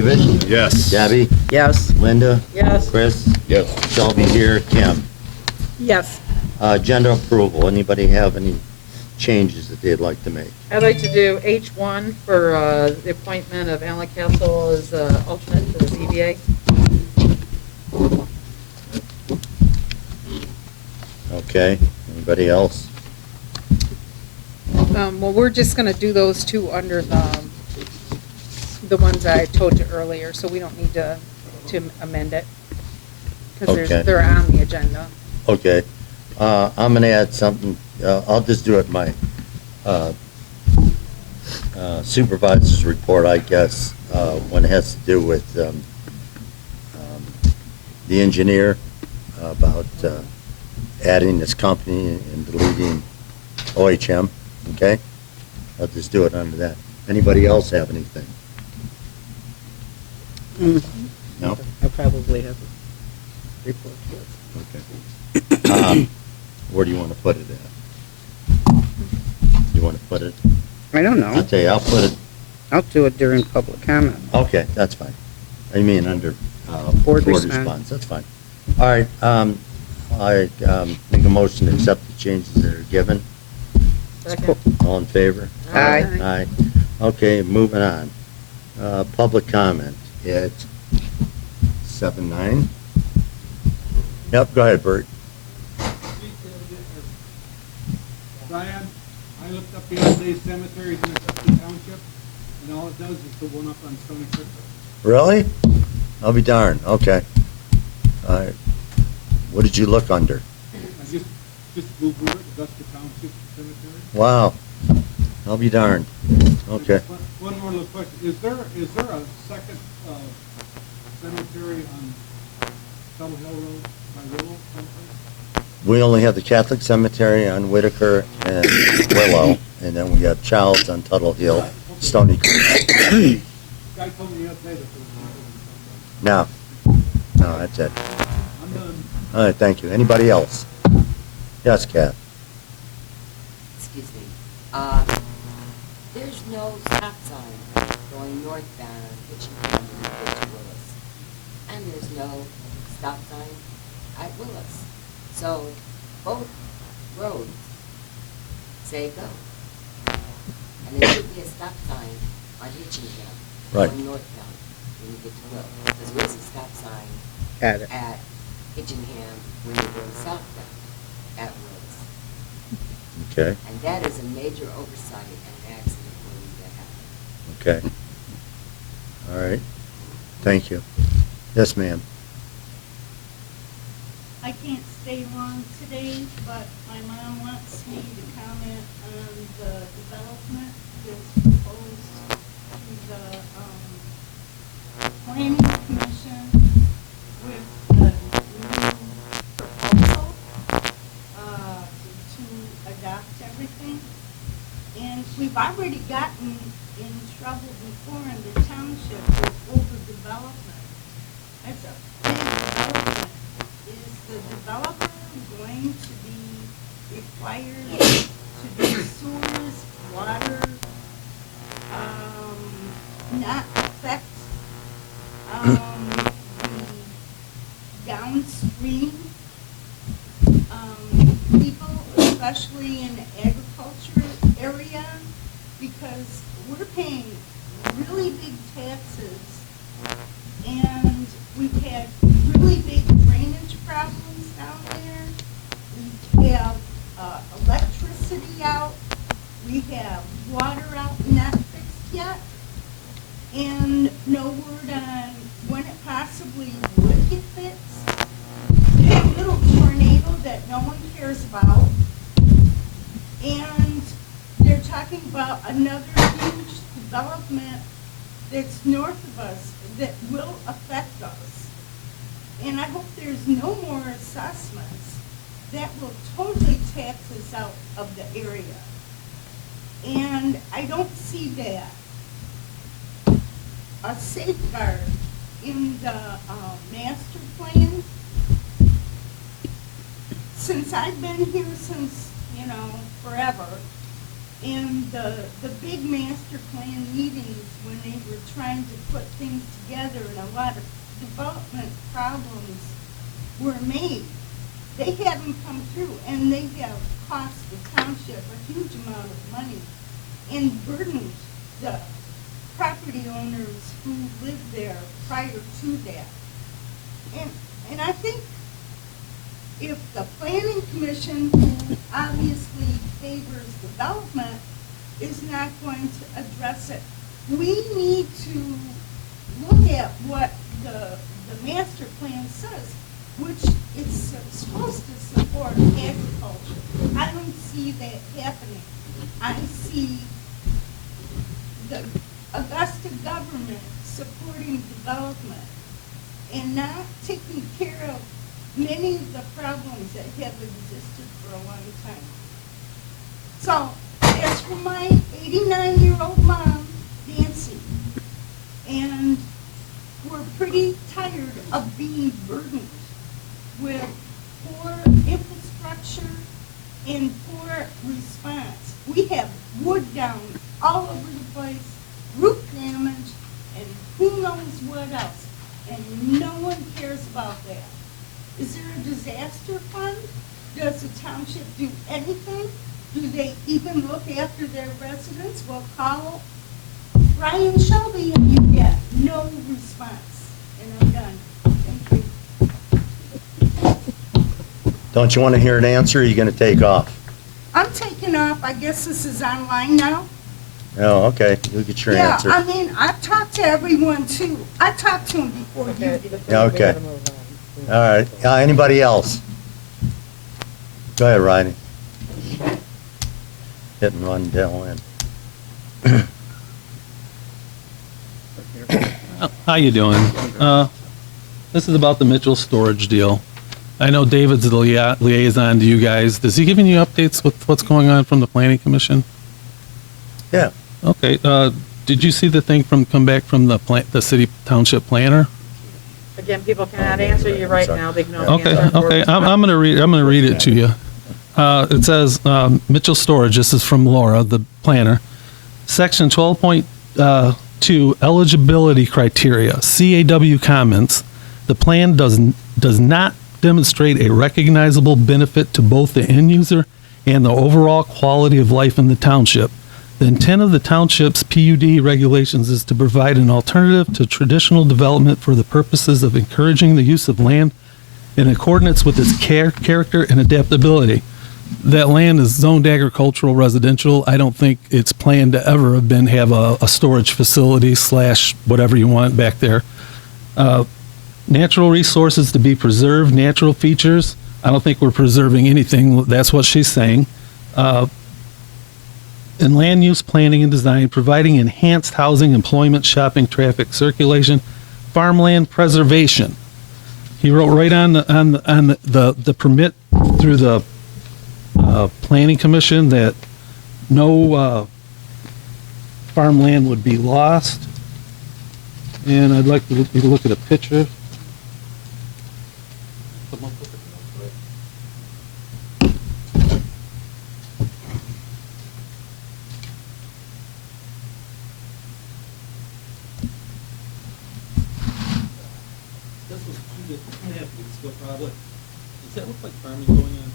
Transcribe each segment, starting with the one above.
David? Yes. Debbie? Yes. Linda? Yes. Chris? Yes. Shelby here. Kim? Yes. Agenda approval. Anybody have any changes that they'd like to make? I'd like to do H1 for the appointment of Alan Castle as alternate to the ZBA. Okay. Anybody else? Well, we're just gonna do those two under the ones I told you earlier, so we don't need to amend it. Because Okay. they're on the agenda. Okay. I'm gonna add something. I'll just do it in my supervisor's report, I guess, when it has to do with the engineer about adding this company and deleting OHM, okay? I'll just do it under that. Anybody else have anything? No? I probably have a report to it. Okay. Where do you want to put it at? You want to put it? I don't I'll know. tell you, I'll put it, I'll do it during public comment. okay, that's fine. I mean, under Board board response. response, that's fine. All right, I make a motion to accept the changes that are given. Second. All in favor? Aye. Aye. Okay, moving on. Public comment at 7:09. Yep, go ahead, Bert. Brian, I looked up the other day cemeteries in Augusta Township, and all it does is the one up on Stony Creek. Really? I'll be darned, okay. All right. What did you look under? I just Googled it, Augusta Township Cemetery. Wow. I'll be darned. Okay. One more little question, is there a second cemetery on Tuttle Hill Road by Willow someplace? We only have the Catholic Cemetery on Whitaker and Willow, and then we have Child's on Tuttle Hill, Stony Creek. Guy told me the other day that there was one. No. No, that's it. I'm done. All right, thank you. Anybody else? Yes, Kath? Excuse me. There's no stop sign going northbound on Kitchenham and to Willis. And there's no stop sign at Willis. So both roads say go. And there should be a stop sign on Hitchingham Right. going northbound when you get to Willis. Because there is a stop sign Got it. at Hitchingham when you're going southbound at Willis. Okay, And that is a major oversight and an accident waiting to happen. okay. All right. Thank you. Yes, ma'am. I can't stay long today, but my mom wants me to comment on the development that's proposed to the planning commission with the new proposal to adopt everything. And we've already gotten in trouble before in the township with overdevelopment. That's a big development. Is the developer going to be required to do sewers, water, not affect, the downstream, people, especially in the agriculture area? Because we're paying really big taxes, and we've had really big drainage problems down there. We have electricity out, we have water out not fixed yet, and no word on when it possibly would get fixed. There's a little tornado that no one cares about, and they're talking about another huge development that's north of us that will affect us. And I hope there's no more assessments that will totally tax us out of the area. And I don't see that. A safeguard in the master plan. Since I've been here since, forever, in the big master plan meetings when they were trying to put things together and a lot of development problems were made. They haven't come through, and they have cost the township a huge amount of money and burdened the property owners who lived there prior to that. And I think if the planning commission, who obviously favors development, is not going to address it, we need to look at what the master plan says, which is supposed to support agriculture. I don't see that happening. I see the Augusta government supporting development and not taking care of many of the problems that have existed for a long time. So, as for my 89-year-old mom, Nancy, and we're pretty tired of being burdened with poor infrastructure and poor response. We have wood down all over the place, roof damage, and who knows what else. And no one cares about that. Is there a disaster fund? Does the township do anything? Do they even look after their residents? Well, call Brian Shelby and you get no response. And I'm done. Thank you. Don't you want to hear an answer, or are you going to take off? I'm taking off. I guess this is online now. Oh, okay, you'll get your answer. Yeah, I mean, I've talked to everyone too. I talked to them before you did. Yeah, okay. All right, anybody else? Go ahead, Ronnie. Hit and run, Dylan. How you doing? This is about the Mitchell storage deal. I know David's the liaison to you guys. Does he give you updates with what's going on from the planning commission? Yeah. Okay. Did you see the thing come back from the city township planner? Again, people cannot answer you right now. They can only Okay. answer for Okay. I'm gonna read it to you. It says Mitchell Storage. This is from Laura, the planner. Section 12.2 eligibility criteria. CAW comments. The plan does not demonstrate a recognizable benefit to both the end user and the overall quality of life in the township. The intent of the township's PUD regulations is to provide an alternative to traditional development for the purposes of encouraging the use of land in accordance with its character and adaptability. That land is zoned agricultural residential. I don't think it's planned to ever have a storage facility / whatever you want back there. Natural resources to be preserved, natural features. I don't think we're preserving anything. That's what she's saying. In land use planning and design, providing enhanced housing, employment, shopping, traffic, circulation, farmland preservation. He wrote right on the permit through the planning commission that no farmland would be lost. And I'd like to look at a picture. Does that look like farming going on?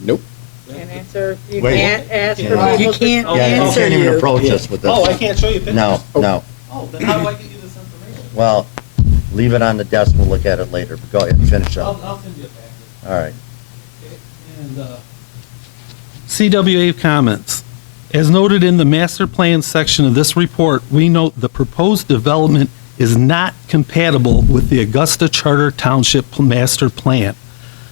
Nope. Can't answer. You Wait. can't ask for Yeah. people You can't to Yeah, you answer can't even you. approach us with this. Oh, I can't show you pictures? No, no. Oh, then how do I get you this information? Well, leave it on the desk, we'll look at it later, but go ahead and finish up. I'll send you a packet. All right. And CWA comments. As noted in the master plan section of this report, we note the proposed development is not compatible with the Augusta Charter Township master plan.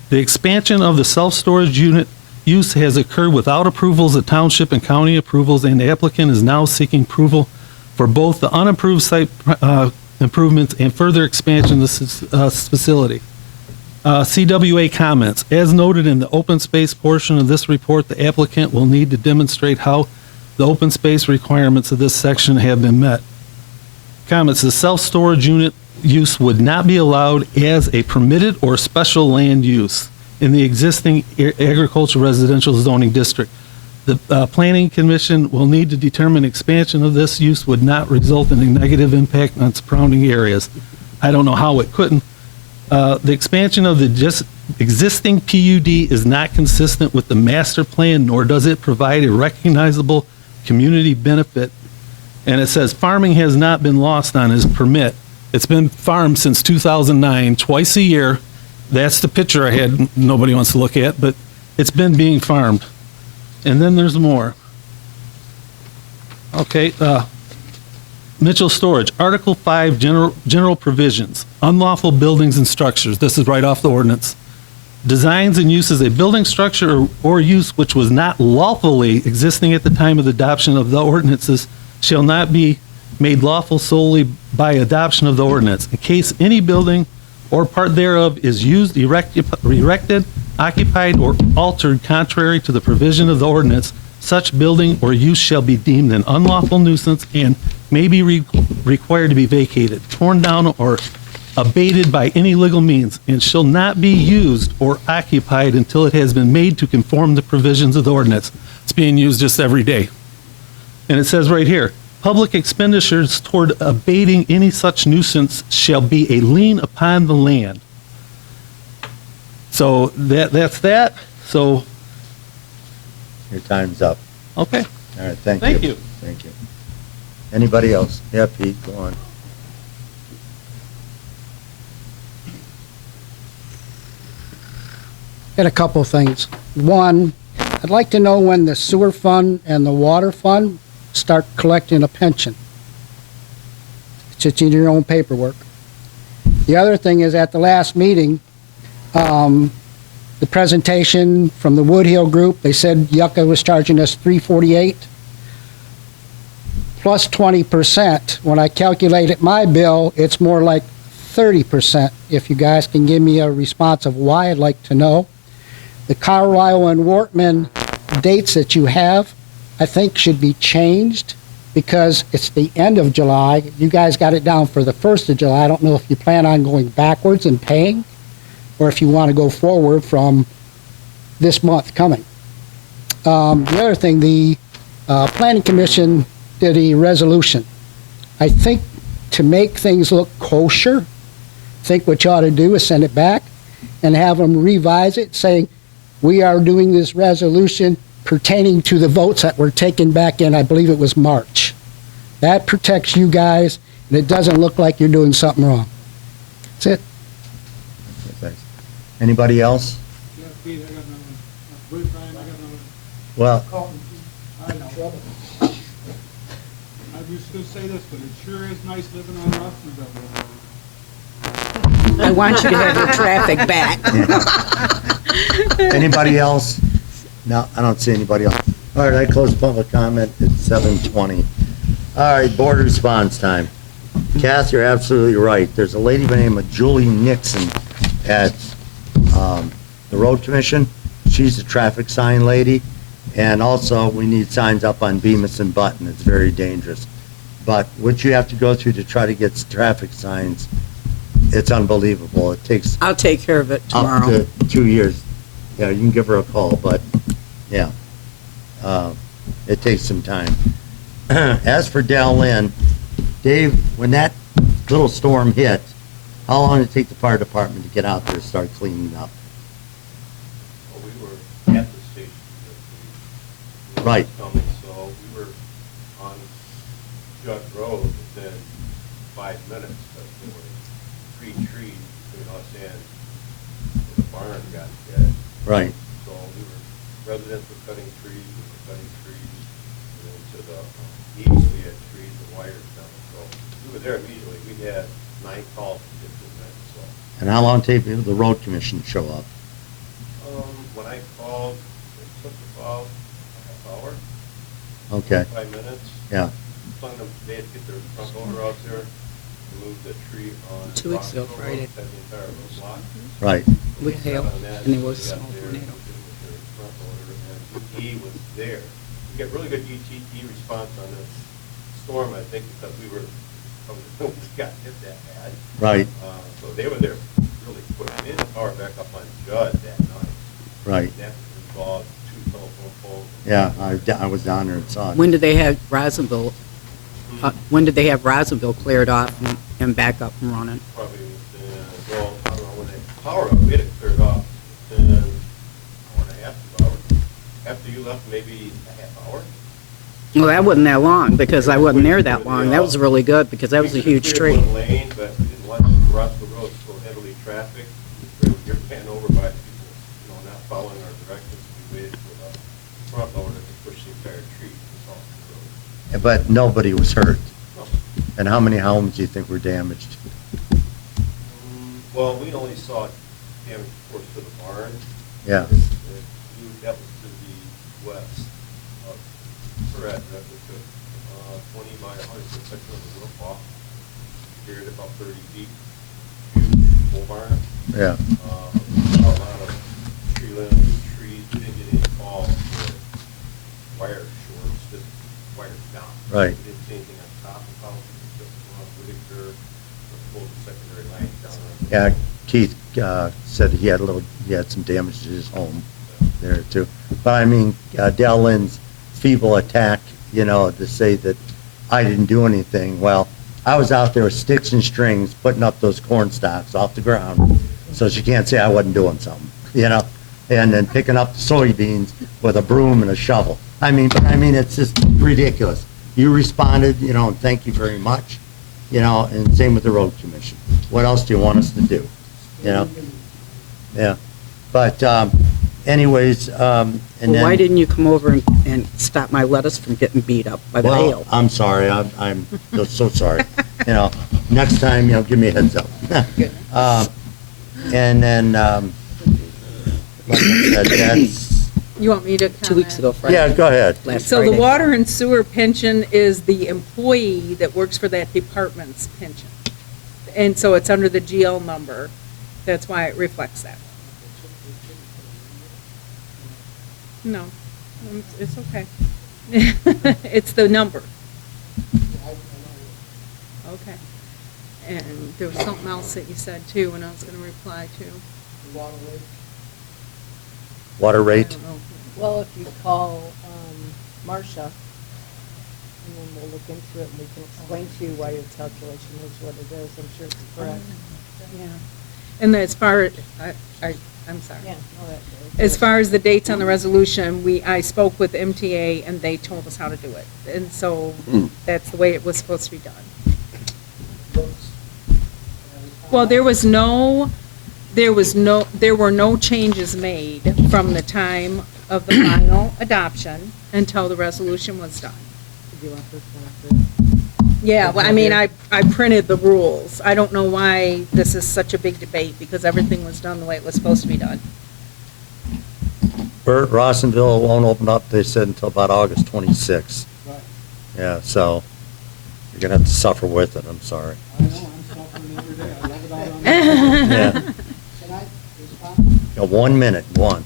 The expansion of the self-storage unit use has occurred without approvals of township and county approvals, and the applicant is now seeking approval for both the unapproved site improvements and further expansion of this facility. CWA comments. As noted in the open space portion of this report, the applicant will need to demonstrate how the open space requirements of this section have been met. Comments. The self-storage unit use would not be allowed as a permitted or special land use in the existing agricultural residential zoning district. The Planning Commission will need to determine expansion of this use would not result in a negative impact on surrounding areas. I don't know how it couldn't. The expansion of the just existing PUD is not consistent with the master plan, nor does it provide a recognizable community benefit. And it says farming has not been lost on his permit. It's been farmed since 2009, twice a year. That's the picture I had, nobody wants to look at, but it's been being farmed. And then there's more. Okay, Mitchell Storage, Article 5, general provisions, unlawful buildings and structures. This is right off the ordinance. Designs and uses a building structure or use which was not lawfully existing at the time of the adoption of the ordinances shall not be made lawful solely by adoption of the ordinance. In case any building or part thereof is used, erected, occupied, or altered contrary to the provision of the ordinance, such building or use shall be deemed an unlawful nuisance and may be required to be vacated, torn down, or abated by any legal means, and shall not be used or occupied until it has been made to conform to provisions of the ordinance. It's being used just every day. And it says right here, public expenditures toward abating any such nuisance shall be a lien upon the land. So that's that. So, Your time's up. okay. All right, thank you. Thank you. Thank you. Anybody else? Yeah, Pete, go on. Got a couple of things. One, I'd like to know when the sewer fund and the water fund start collecting a pension. It's just in your own paperwork. The other thing is, at the last meeting, the presentation from the Woodhill Group, they said Yucca was charging us $348 plus 20%. When I calculated my bill, it's more like 30%. If you guys can give me a response of why, I'd like to know. The Carlisle and Wortman dates that you have, I think should be changed because it's the end of July. You guys got it down for the 1st of July. I don't know if you plan on going backwards and paying or if you want to go forward from this month coming. The other thing, the Planning Commission did a resolution. I think to make things look kosher, I think what you ought to do is send it back and have them revise it saying, we are doing this resolution pertaining to the votes that were taken back in, I believe it was March. That protects you guys, and it doesn't look like you're doing something wrong. That's it. Okay, thanks. Anybody else? Yeah, Pete, I got another one. Bruce, Ryan, I got another one. Well, I know. I was gonna say this, but it sure is nice living on Rustenville. I want you to have your traffic back. anybody else? No, I don't see anybody else. All right, I close public comment at 7:20. All right, board response time. Kath, you're absolutely right. There's a lady by the name of Julie Nixon at the Road Commission. She's a traffic sign lady. And also, we need signs up on Bemis and Button. It's very dangerous. But what you have to go through to try to get traffic signs, it's unbelievable. It takes I'll take care of it tomorrow. up to 2 years. Yeah, you can give her a call, but, yeah, it takes some time. As for Dal Lynn, Dave, when that little storm hit, how long did it take the fire department to get out there and start cleaning up? Well, we were at the station. Right. Coming, so we were on Judd Road within 5 minutes, but there were 3 trees between us and the barn got dead. Right. So residents were cutting trees, we were cutting trees, and then to the east, we had trees and wires down. So we were there immediately. We had 9 calls in 15 minutes, so. And how long did the road commission show up? When I called, it took about a half hour. Okay, 5 minutes. yeah, Telling them they had to get their front loader out there, remove the tree on. 2 weeks ago, Rockville Friday. Road, cut the entire road block. right. With hail, On that, and there was a they got small there, tornado. with their front loader, and EE was there. We get really good EE response on this storm, I think, because we got hit that bad. Right, So they were there really quick. They did the power back up on Judd that night. right. That involved 2 telephone poles and Yeah, I was down there and saw it. When did they have Rosenville, cleared off and back up and running? Probably within, well, I don't know, when they power up, we had it cleared off in an hour and a half, 2 hours. After you left, maybe a half hour. Well, that wasn't that long, because I wasn't there that long. That was really good, because that was a huge tree. We cleared one lane, but we didn't want Roscoe Road so heavily traffic. You're ran over by people, not following our directions. We waited for the front loader to push the entire tree across the road. But nobody was hurt. No. And how many homes do you think were damaged? Well, we only saw damage, of course, to the barn. Yeah. That was to the west of her address. We took 20 by 100 foot section of the roof off, carried it about 30 feet, huge pole barn. Yeah. A lot of tree limbs, trees, we didn't get any falls, wire shorts, just wires down. Right. We didn't see anything on top of the house, just Whitaker, pulled the secondary line down. Yeah, Keith said he had some damage to his home there too. But I mean, Dell Lynn's feeble attack, to say that I didn't do anything. Well, I was out there with sticks and strings putting up those corn stalks off the ground, so she can't say I wasn't doing something, and then picking up the soybeans with a broom and a shovel. I mean, it's just ridiculous. You responded, and thank you very much, and same with the road commission. What else do you want us to do? Yeah. But anyways, and Well, then. why didn't you come over and stop my lettuce from getting beat up by the Well, hail? I'm sorry, I'm so sorry. Next time, give me a heads up. And then, like I said, that's, You want me to comment? 2 weeks ago Friday. yeah, go ahead. Last So the Friday. water and sewer pension is the employee that works for that department's pension. And so it's under the GL number. That's why it reflects that. No, it's okay. It's the number. Okay. And there was something else that you said too, and I was gonna reply to. Water I rate, don't know. Well, if you call Marcia, and then we'll look into it, and we can explain to you why your calculation is what it is. I'm sure it's correct. Yeah. And as far, I'm sorry. Yeah, no, that. As far as the dates on the resolution, I spoke with MTA and they told us how to do it. And so that's the way it was supposed to be done. Well, there were no changes made from the time of the final adoption until the resolution was done. Do you want this one? Yeah, well, I mean, I printed the rules. I don't know why this is such a big debate because everything was done the way it was supposed to be done. Bert, Rossonville won't open up, they said, until about August 26th. Right. Yeah, so you're gonna have to suffer with it, I'm sorry. I know, I'm suffering every day. I love it out on the. Yeah. Can I respond? Yeah, 1 minute, one.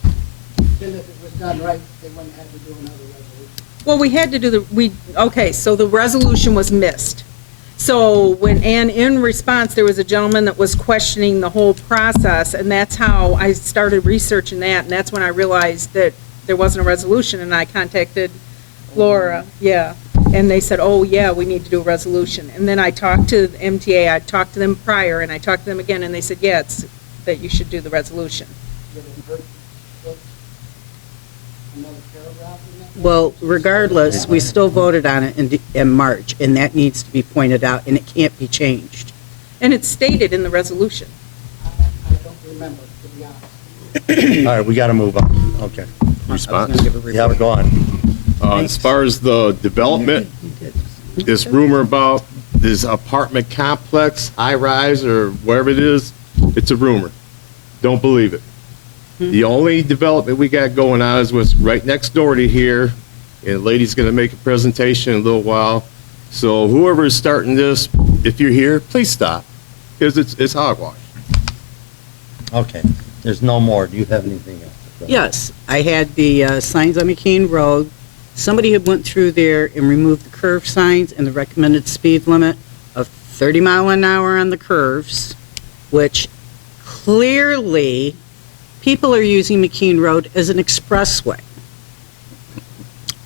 Then if it was done right, they wouldn't have to do another resolution. Well, we had to do okay, so the resolution was missed. So in response, there was a gentleman that was questioning the whole process, and that's how I started researching that, and that's when I realized that there wasn't a resolution, and I contacted Laura, yeah, and they said, oh, yeah, we need to do a resolution. And then I talked to MTA, I talked to them prior, and I talked to them again, and they said, yeah, it's that you should do the resolution. Another paragraph in that? Well, regardless, we still voted on it in March, and that needs to be pointed out, and it can't be changed. And it's stated in the resolution. I don't remember, to be honest. All right, we gotta move on, okay. I was Response? gonna give a Yeah, report. go on. As far as the development, this rumor about this apartment complex, high-rise, or wherever it is, it's a rumor. Don't believe it. The only development we got going on is what's right next door to here, and the lady's gonna make a presentation in a little while. So whoever is starting this, if you're here, please stop, because it's hogwash. Okay, there's no more, do you have anything else? Yes, I had the signs on McKean Road. Somebody had went through there and removed the curve signs and the recommended speed limit of 30 mile an hour on the curves, which clearly people are using McKean Road as an expressway.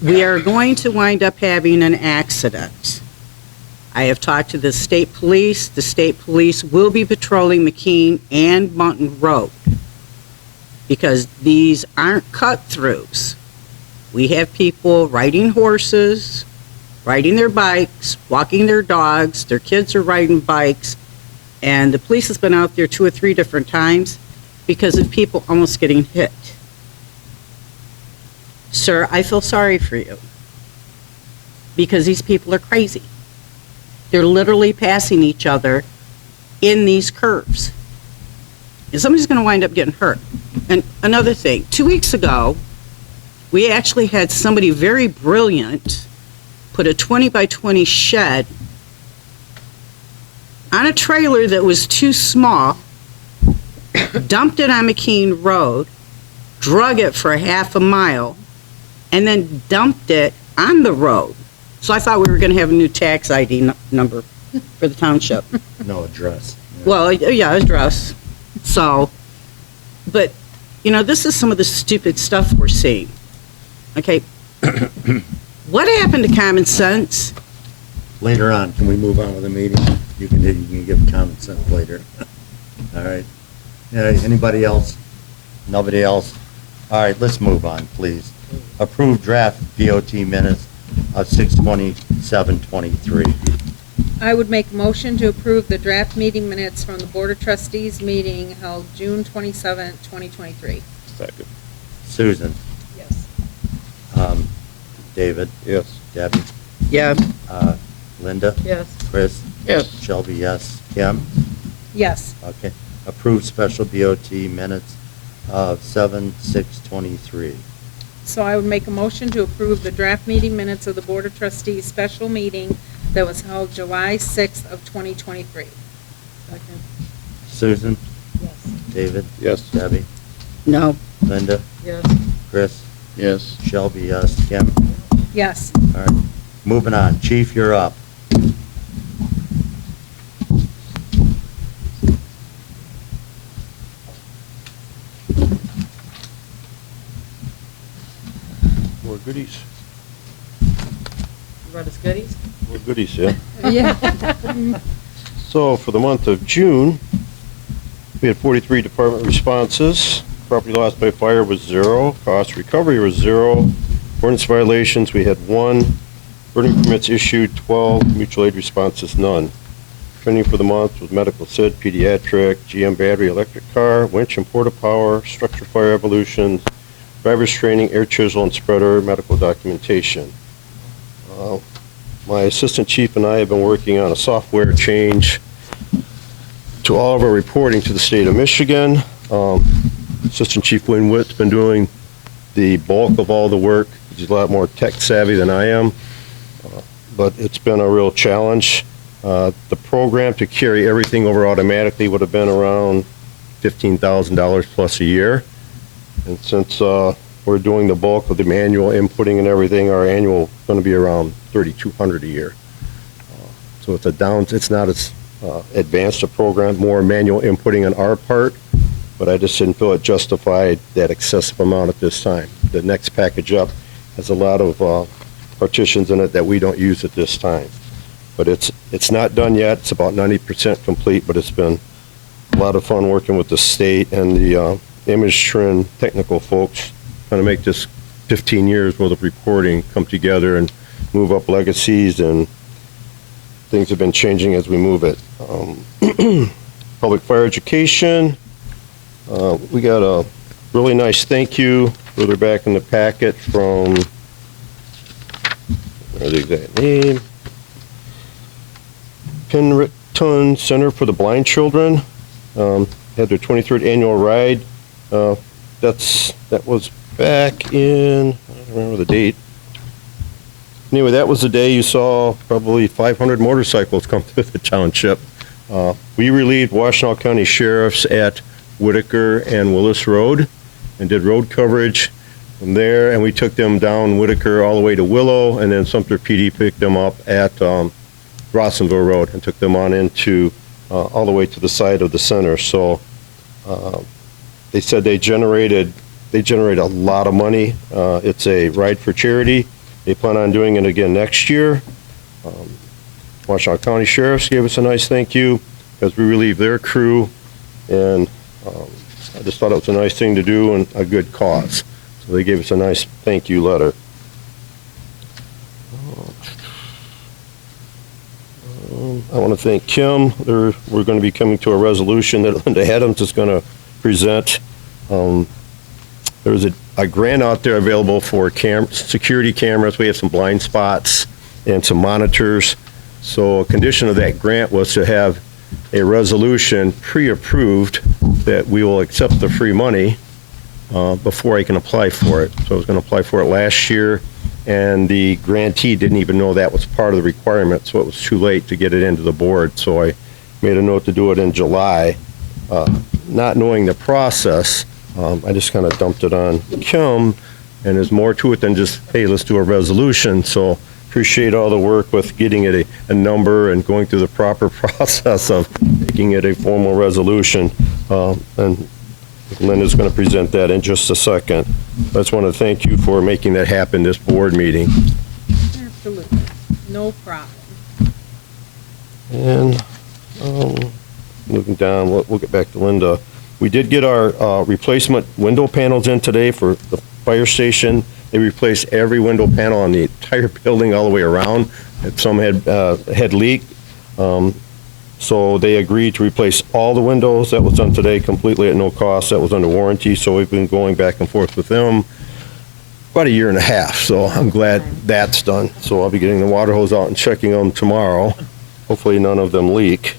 we are going to wind up having an accident. I have talked to the state police. The state police will be patrolling McKean and Mountain Road because these aren't cut-throughs. We have people riding horses, riding their bikes, walking their dogs, their kids are riding bikes, and the police has been out there 2 or 3 different times because of people almost getting hit. Sir, I feel sorry for you because these people are crazy. They're literally passing each other in these curves. And somebody's going to wind up getting hurt. And another thing, 2 weeks ago, we actually had somebody very brilliant put a 20 by 20 shed on a trailer that was too small, dumped it on McKean Road, drug it for half a mile, and then dumped it on the road. So I thought we were going to have a new tax ID number for the township. No address. Well, yeah, address. So, but, you know, this is some of the stupid stuff we're seeing. Okay. What happened to common sense? Later on, can we move on with the meeting? You can give common sense later. All right. Anybody else? Nobody else? All right, let's move on, please. Approved draft BOT minutes of 6/27/23. I would make a motion to approve the draft meeting minutes from the Board of Trustees meeting held June 27, 2023. Second. Susan? Yes. David? Yes. Debbie? Yeah. Linda? Yes. Chris? Yes. Shelby, yes. Kim? Yes. Okay. Approved special BOT minutes of 7/6/23. So I would make a motion to approve the draft meeting minutes of the Board of Trustees special meeting that was held July 6th of 2023. Second. Susan? Yes. David? Yes. Debbie? No. Linda? Yes. Chris? Yes. Shelby, yes. Kim? Yes. All right. Moving on. Chief, you're up. More goodies. You brought us goodies? More goodies, yeah. Yeah. So for the month of June, we had 43 department responses. Property lost by fire was 0. Cost recovery was 0. Ordinance violations, we had 1. Burning permits issued, 12. Mutual aid responses, none. Trending for the month was medical SID, pediatric, GM battery, electric car, winch and porta power, structure fire evolutions, driver's training, air chisel and spreader, medical documentation. My assistant chief and I have been working on a software change to all of our reporting to the state of Michigan. Assistant Chief Wayne Witt's been doing the bulk of all the work. He's a lot more tech savvy than I am, but it's been a real challenge. The program to carry everything over automatically would have been around $15,000 plus a year. And since we're doing the bulk of the manual inputting and everything, our annual is going to be around $3,200 a year. So it's not as advanced a program, more manual inputting on our part, but I just didn't feel it justified that excessive amount at this time. The next package up has a lot of partitions in it that we don't use at this time. But it's not done yet. It's about 90% complete, but it's been a lot of fun working with the state and the image trend technical folks trying to make this 15 years worth of reporting come together and move up legacies, and things have been changing as we move it. Public fire education, we got a really nice thank you further back in the packet from, where's the exact name? Penritton Center for the Blind Children. Had their 23rd annual ride. That was back in, I don't remember the date. Anyway, that was the day you saw probably 500 motorcycles come through the township. We relieved Washtenaw County sheriffs at Whitaker and Willis Road and did road coverage from there, and we took them down Whitaker all the way to Willow, and then Sumter PD picked them up at Rossonville Road and took them on into all the way to the side of the center. So they said they generated a lot of money. It's a ride for charity. They plan on doing it again next year. Washtenaw County Sheriffs gave us a nice thank you because we relieved their crew, and I just thought it was a nice thing to do and a good cause. So they gave us a nice thank you letter. I want to thank Kim. We're going to be coming to a resolution that Linda Adams is going to present. There's a grant out there available for security cameras. We have some blind spots and some monitors. So a condition of that grant was to have a resolution pre-approved that we will accept the free money before I can apply for it. So I was going to apply for it last year, and the grantee didn't even know that was part of the requirement, so it was too late to get it into the board. So I made a note to do it in July. Not knowing the process, I just kind of dumped it on Kim, and there's more to it than just, hey, let's do a resolution. So appreciate all the work with getting it a number and going through the proper process of making it a formal resolution. And Linda's going to present that in just a second. I just want to thank you for making that happen this board meeting. Absolutely. No problem. And moving down, we'll get back to Linda. We did get our replacement window panels in today for the fire station. They replaced every window panel on the entire building all the way around. Some had leaked. So they agreed to replace all the windows. That was done today completely at no cost. That was under warranty. So we've been going back and forth with them about a year and a half. So I'm glad that's done. So I'll be getting the water hose out and checking them tomorrow. Hopefully none of them leak.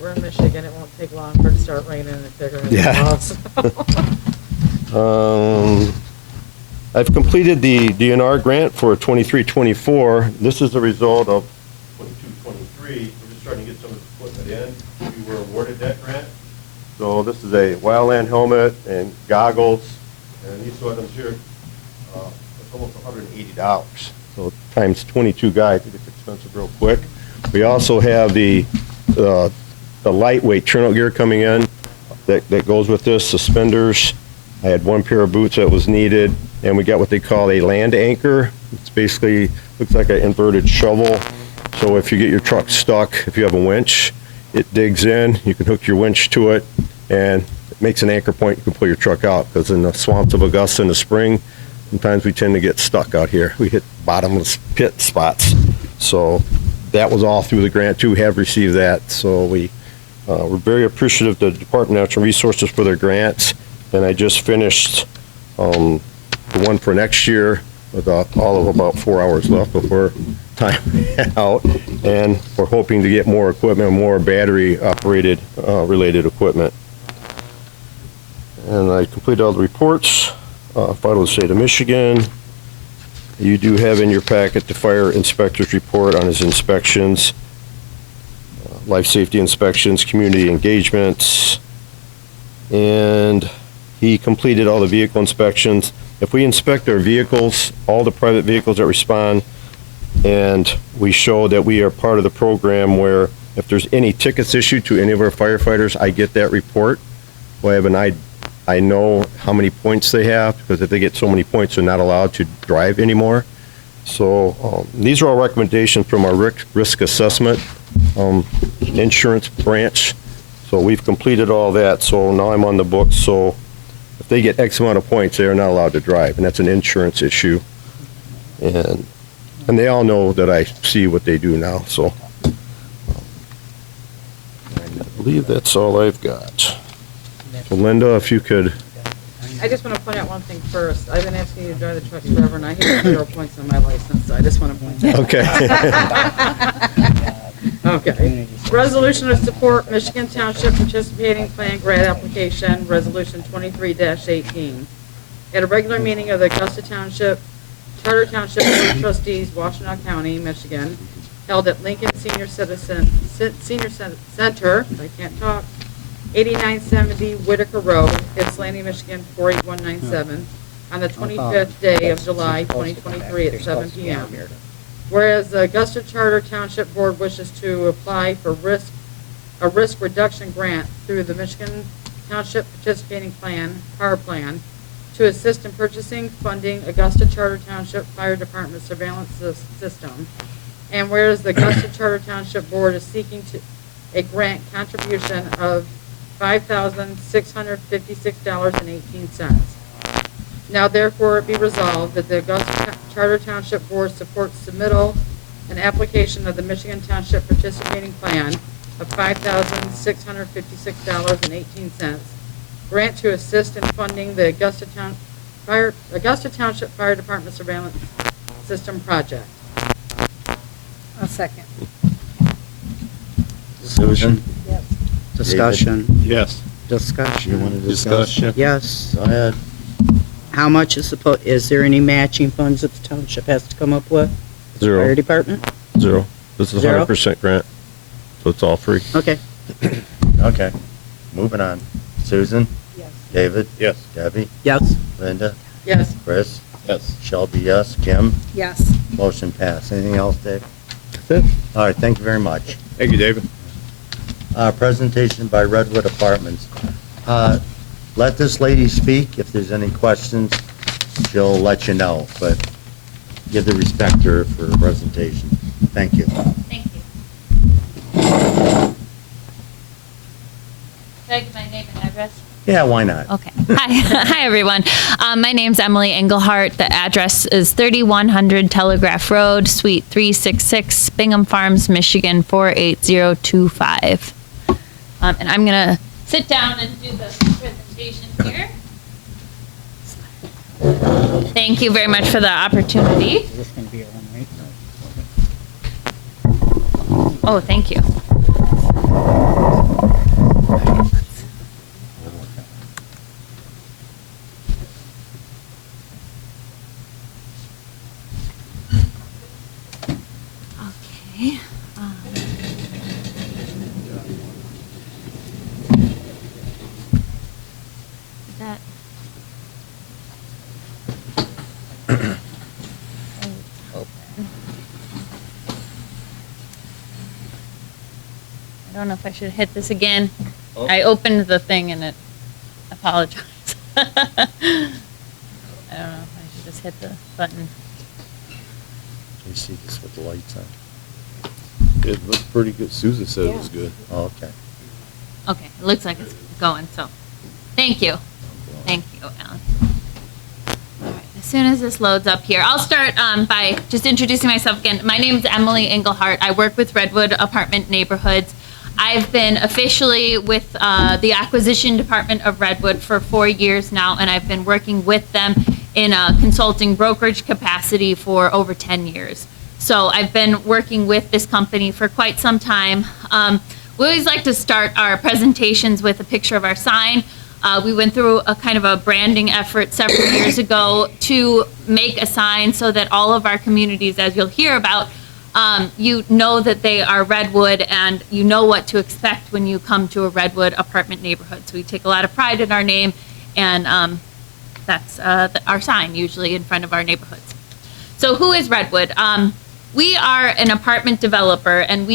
We're in Michigan, it won't take long for it to start raining and figure it Yeah. out. I've completed the DNR grant for 23-24. This is the result of 22-23. We're just starting to get some of this equipment in. We were awarded that grant. So this is a wildland helmet and goggles, and these items here, it's almost $180. So times 22 guys, it gets expensive real quick. We also have the lightweight turnout gear coming in that goes with this, suspenders. I had one pair of boots that was needed, and we got what they call a land anchor. It's basically, looks like an inverted shovel. So if you get your truck stuck, if you have a winch, it digs in, you can hook your winch to it, and it makes an anchor point. You can pull your truck out, because in the swamps of Augusta in the spring, sometimes we tend to get stuck out here. We hit bottomless pit spots. So that was all through the grant too. We have received that. So we're very appreciative to the Department of Natural Resources for their grants. And I just finished the one for next year with all of about 4 hours left before time ran out. And we're hoping to get more equipment, more battery operated related equipment. And I completed all the reports. Filed with the state of Michigan. You do have in your packet the fire inspector's report on his inspections, life safety inspections, community engagements, and he completed all the vehicle inspections. If we inspect our vehicles, all the private vehicles that respond, and we show that we are part of the program where if there's any tickets issued to any of our firefighters, I get that report. Well, I know how many points they have, because if they get so many points, they're not allowed to drive anymore. So these are all recommendations from our risk assessment insurance branch. So we've completed all that. So now I'm on the books. So if they get X amount of points, they are not allowed to drive, and that's an insurance issue. And they all know that I see what they do now. So I believe that's all I've got. So Linda, if you could. I just want to point out one thing first. I've been asking you to drive the truck forever, and I have 0 points on my license, so I just want to point that out. Okay. Okay. Resolution to support Michigan Township Participating Plan Grant Application, Resolution 23-18. At a regular meeting of the Augusta Charter Township Board of Trustees, Washtenaw County, Michigan, held at Lincoln Senior Center, I can't talk, 8970 Whitaker Road, Ypsilanti, Michigan 48197, on the 25th day of July 2023 at 7 p.m. Whereas the Augusta Charter Township Board wishes to apply for a risk reduction grant through the Michigan Township Participating Plan, Power Plan, to assist in purchasing, funding Augusta Charter Township Fire Department surveillance system. And whereas the Augusta Charter Township Board is seeking a grant contribution of $5,656.18. Now therefore it be resolved that the Augusta Charter Township Board supports submittal and application of the Michigan Township Participating Plan of $5,656.18. Grant to assist in funding the Augusta Township Fire Department Surveillance System project. A second. Susan? Yes. Discussion. Yes. You Discussion. want to discuss? Discussion. Yes. Go ahead. How much is there any matching funds that the township has to come up with? Fire Zero, department? zero. This is Zero? 100% grant, so it's all free. Okay. Okay, moving on. Susan? Yes. David? Yes. Debbie? Yes. Linda? Yes. Chris? Yes. Shelby, yes. Kim? Yes. Motion passed. Anything else, Dave? That's it. All right, thank you very much. Thank you, David. Presentation by Redwood Apartments. Let this lady speak. If there's any questions, she'll let you know, but give the respect to her for her presentation. Thank you. Thank you. Should I give my name and address? Yeah, why not? Okay. Hi. Hi, everyone. My name's Emily Engelhart. The address is 3100 Telegraph Road, Suite 366, Bingham Farms, Michigan, 48025. And I'm going to sit down and do the presentation here. Thank you very much for the opportunity. Is this going to be our own rate? Oh, thank you. Okay. That. Open. I don't know if I should hit this again. Oh. I opened the thing and it, apologize. I don't know if I should just hit the button. You see this with the lights on? It looked pretty good. Susan said it was good. Oh, okay. Okay, it looks like it's going, so, thank you. Thank you, Alan. All right, as soon as this loads up here, I'll start by just introducing myself again. My name is Emily Engelhart. I work with Redwood Apartment Neighborhoods. I've been officially with the acquisition department of Redwood for 4 years now, and I've been working with them in a consulting brokerage capacity for over 10 years. So I've been working with this company for quite some time. We always like to start our presentations with a picture of our sign. We went through a kind of a branding effort several years ago to make a sign so that all of our communities, as you'll hear about, you know that they are Redwood and you know what to expect when you come to a Redwood apartment neighborhood. So we take a lot of pride in our name, and that's our sign usually in front of our neighborhoods. So who is Redwood? We are an apartment developer, and we